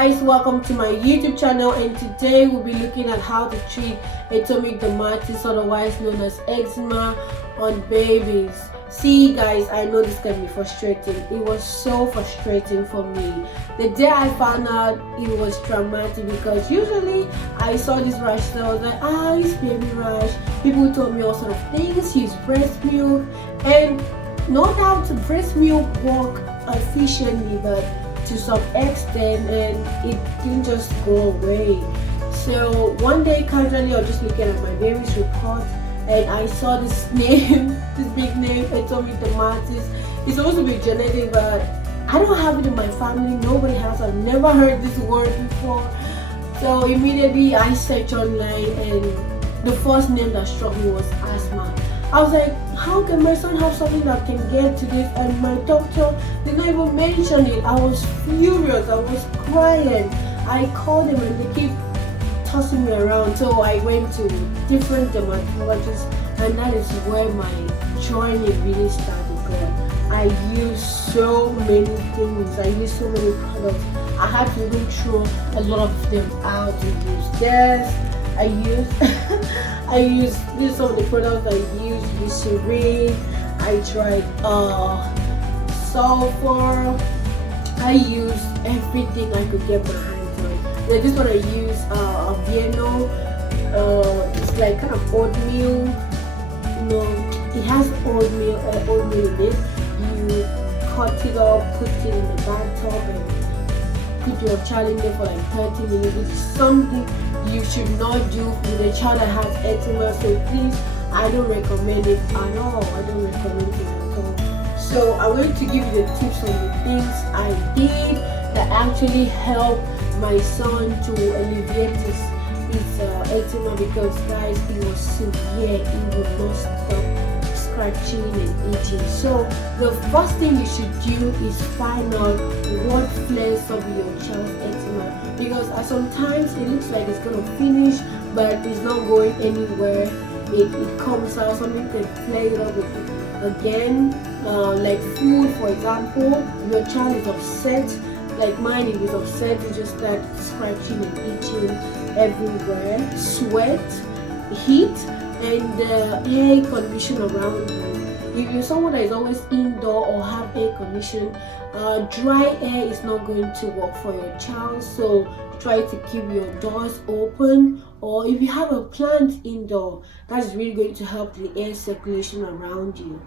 guys, welcome to my YouTube channel, and today we'll be looking at how to treat atopic dermatitis, otherwise known as eczema, on babies. See guys, I know this can be frustrating. It was so frustrating for me. The day I found out, it was traumatic because usually I saw this rash and I was like, it's baby rash. People told me all sort of things, use breast milk, and no doubt breast milk work efficiently, but to some extent, and it didn't just go away. So one day casually I was just looking at my baby's report and I saw this name, this big name, atopic dermatitis. It's supposed to be genetic, but I don't have it in my family. Nobody has. I've never heard this word before. So immediately I searched online, and the first name that struck me was asthma. I was like, how can my son have something that can get to this? And my doctor did not even mention it. I was furious. I was crying. I called them and they keep tossing me around. So I went to different dermatologists, and that is where my journey really started. Girl, I used so many things. I used so many products. I had to even throw a lot of them out to use this. I use these some of the products I use. Eucerin. I tried sulfur. I used everything I could get my hands on. Like this one I use Vieno. It's like kind of oatmeal. It has oatmeal in it. You cut it up, put it in the bathtub, and put your child in there for like 30 minutes. Which is something you should not do with a child that has eczema. So please, I don't recommend it at all. I don't recommend it at all. So I'm going to give you the tips on the things I did that actually helped my son to alleviate his eczema, because guys, it was severe. It would not stop scratching and itching. So the first thing you should do is find out what flares up your child's eczema, because sometimes it looks like it's gonna finish, but it's not going anywhere. It comes out. Something can flare it up again, like food, for example. Your child is upset, like mine. It is upset. It just start scratching and itching everywhere. Sweat, heat, and air condition around you. If you're someone that is always indoor or have air condition, dry air is not going to work for your child. So try to keep your doors open, or if you have a plant indoor, that's really going to help the air circulation around you.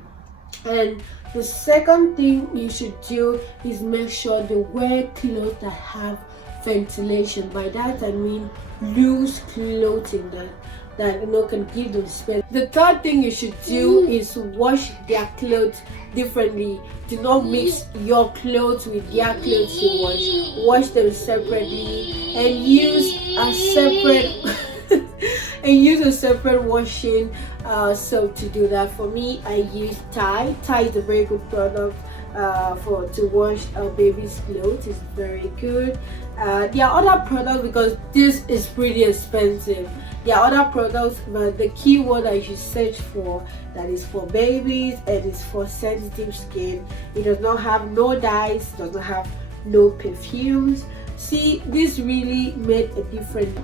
And the second thing you should do is make sure to wear clothes that have ventilation. By that I mean loose clothing that can give them space. The third thing you should do is wash their clothes differently. Do not mix your clothes with their clothes to wash. Wash them separately and use a separate washing soap to do that. For me, I use Tide. Tide is a very good product to wash a baby's clothes. It's very good. There are other products, because this is pretty expensive. There are other products, but the key word I should search for that is for babies and is for sensitive skin. It does not have no dyes, does not have no perfumes. See, this really made a difference.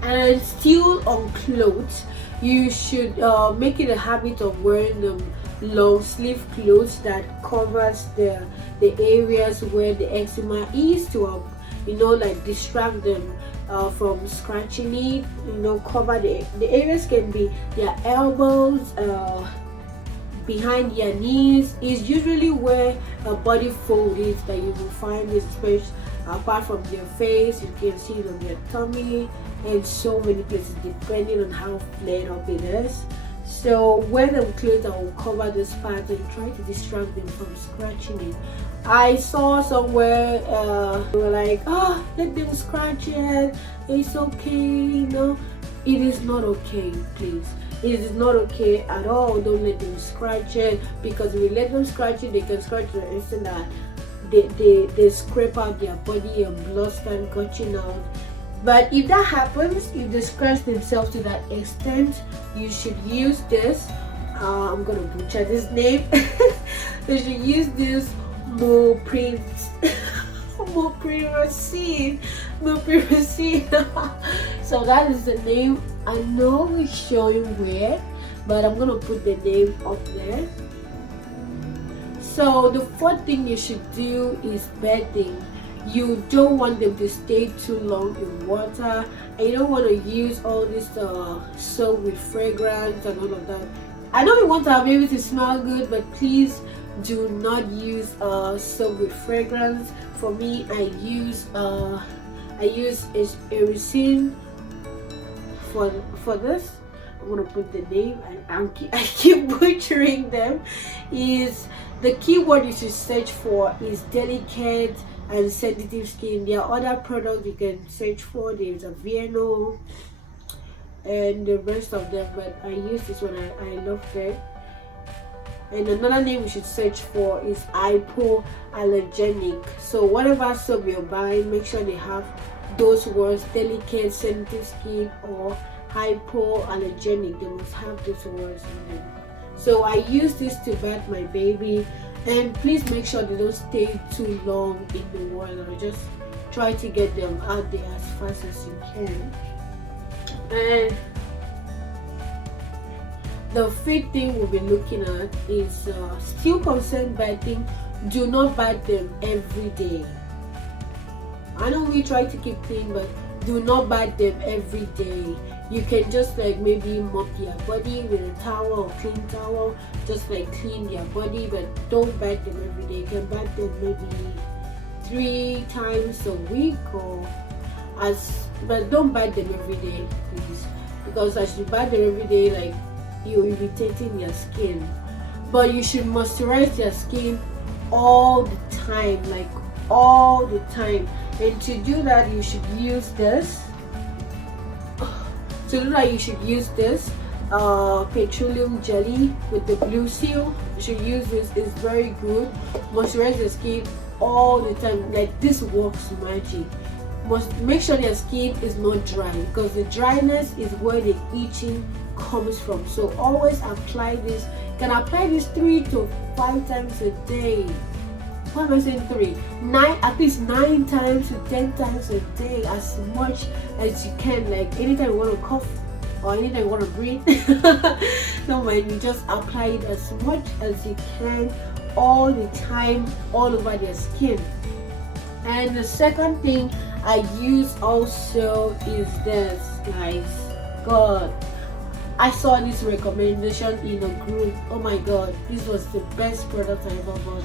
And still on clothes, you should make it a habit of wearing long sleeve clothes that covers the areas where the eczema is, to like distract them from scratching it. Cover the areas can be their elbows, behind their knees. Is usually where a body fold is that you will find this, especially apart from their face. You can see it on their tummy and so many places, depending on how flared up it is. So wear them clothes that will cover this part and try to distract them from scratching it. I saw somewhere they were like, let them scratch it, it's okay. No, it is not okay, please. It is not okay at all. Don't let them scratch it, because if you let them scratch it, they can scratch the instant that they scrape out their body and blood start gushing out. But if that happens, if they scratch themselves to that extent, you should use this. I'm gonna butcher this name. You should use this more prints. Mopirocin. So that is the name. I know it's showing weird, but I'm gonna put the name up there. So the fourth thing you should do is bedding. You don't want them to stay too long in water, and you don't want to use all this soap with fragrance and all of that. I know you want our baby to smell good, but please do not use soap with fragrance. For me, I use Ericin for this. I'm gonna put the name, and I keep butchering them. Is the keyword you should search for is delicate and sensitive skin. There are other products you can search for. There's a Vieno and the rest of them, but I use this one. I love it. And another name we should search for is hypoallergenic. So whatever soap you're buying, make sure they have those words: delicate, sensitive skin, or hypoallergenic. They must have those words in them. So I use this to bath my baby, and please make sure they don't stay too long in the water. Just try to get them out there as fast as you can. And the fifth thing we'll be looking at is still concerned bathing. Do not bath them every day. I know we try to keep clean, but do not bath them every day. You can just like maybe mop their body with a towel or clean towel, just like clean their body, but don't bath them every day. You can bath them maybe 3 times a week, but don't bath them every day, please, because as you bath them every day, like, you're irritating your skin. But you should moisturize your skin all the time, like all the time. And to do that, you should use this. Petroleum jelly with the blue seal. You should use this. It's very good. Moisturize your skin all the time. Like, this works magic. Must make sure your skin is not dry, because the dryness is where the itching comes from. So always apply this. You can apply this 3 to 5 times a day. What am I saying? 3? 9, at least 9 times to 10 times a day, as much as you can. Like, anytime you want to cough or anytime you want to breathe, don't mind, you just apply it as much as you can, all the time, all over their skin. And the second thing I use also is this, guys. God, I saw this recommendation in a group. Oh my god, this was the best product I ever bought.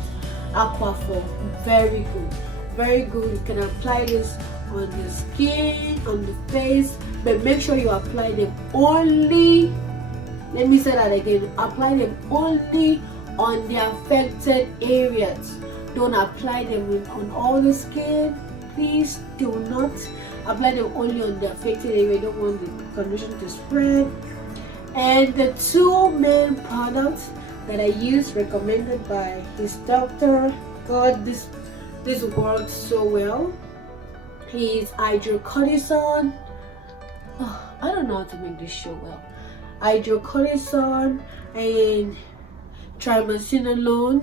Aquaphor, very good, very good. You can apply this on the skin, on the face, but make sure you apply them only, let me say that again, apply them only on the affected areas. Don't apply them on all the skin. Please do not apply them only on the affected area. You don't want the condition to spread. And the 2 main products that I use, recommended by his doctor, God, this works so well, is hydrocortisone. I don't know how to make this show well. Hydrocortisone and triamcinolone.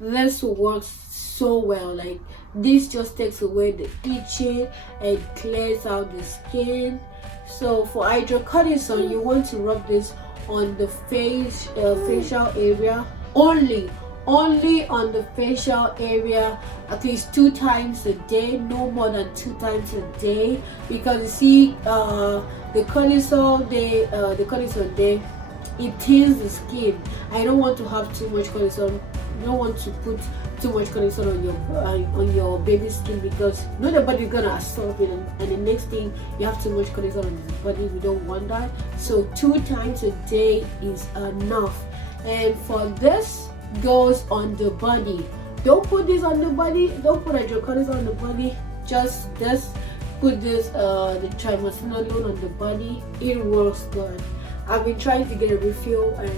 This works so well. Like, this just takes away the itching and clears out the skin. So for hydrocortisone, you want to rub this on the facial area only on the facial area, at least 2 times a day, no more than 2 times a day, because you see the cortisol day, it thins the skin. I don't want to have too much cortisol. You don't want to put too much cortisol on your baby's skin, because the body is gonna absorb it, and the next thing, you have too much cortisol on the body. We don't want that. So 2 times a day is enough. And for this, goes on the body. Don't put this on the body. Don't put hydrocortisone on the body. Just this. Put this the triamcinolone on the body. It works good. I've been trying to get a refill, and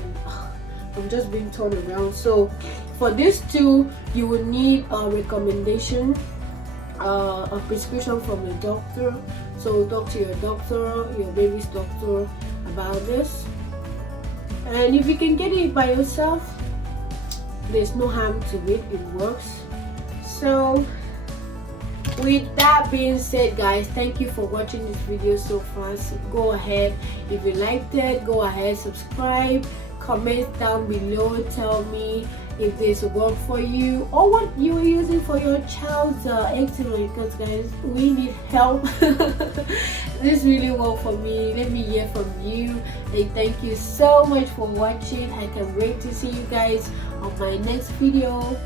I'm just being torn around. So for these 2, you will need a recommendation, a prescription from the doctor. So talk to your doctor, your baby's doctor, about this. And if you can get it by yourself, there's no harm to it. It works. So with that being said, guys, thank you for watching this video so far. So go ahead, if you liked it, go ahead, subscribe, comment down below, tell me if this work for you or what you're using for your child's eczema, because guys, we need help. This really worked for me. Let me hear from you, and thank you so much for watching. I can't wait to see you guys on my next video.